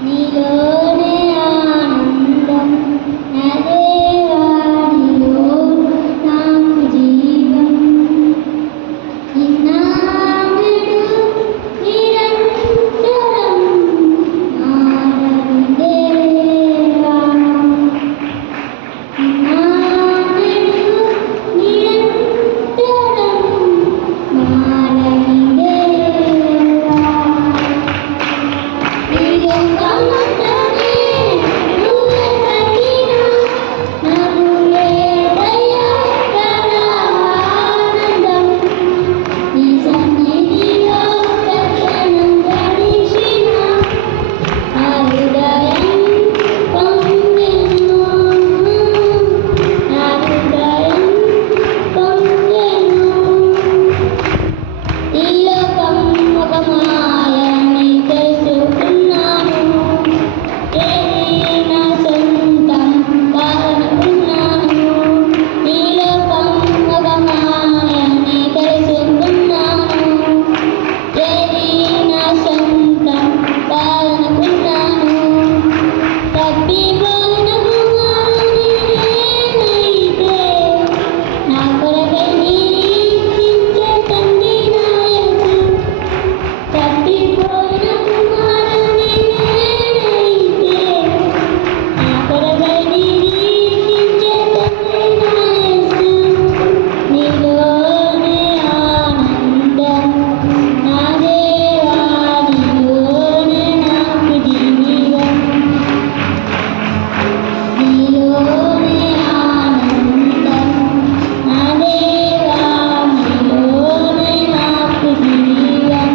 నీలోనే ఆనందం నా దేవా నీలో నాకు జీవం నిన్నామెడు నిరంతరం మారని దేవా నిన్నామెడు నిరంతరం మారని దేవా నీ లోకమంతనే నువ్వే తగిన నన్ను లేదయ్యా ఎక్కడ ఆనందం నీ సన్నిధిలో తక్షణం గడిచిన ఆ హృదయం పొంగెను నా హృదయం పొంగెను ఈ లోకం ఒక మాయని తెలుసుకున్నాను ఏది నా సొంతం కాదనుకున్నాను ఈ లోకం ఒక మాయని తెలుసుకున్నాను ఏది నా సొంతం కాదనుకున్నాను తప్పిపోయిన కుమారుని నేనైతే నా కొరకై నిరీక్షించే తండ్రి నా యేసు తప్పిపోయిన కుమారుని నేనైతే నా కొరకై నిరీక్షించే తండ్రి నా యేసు నీలోనే ఆనందం నా దేవా నీలోనే నాకు జీవం నీలోనే ఆనందం నా దేవా నీలోనే నాకు జీవం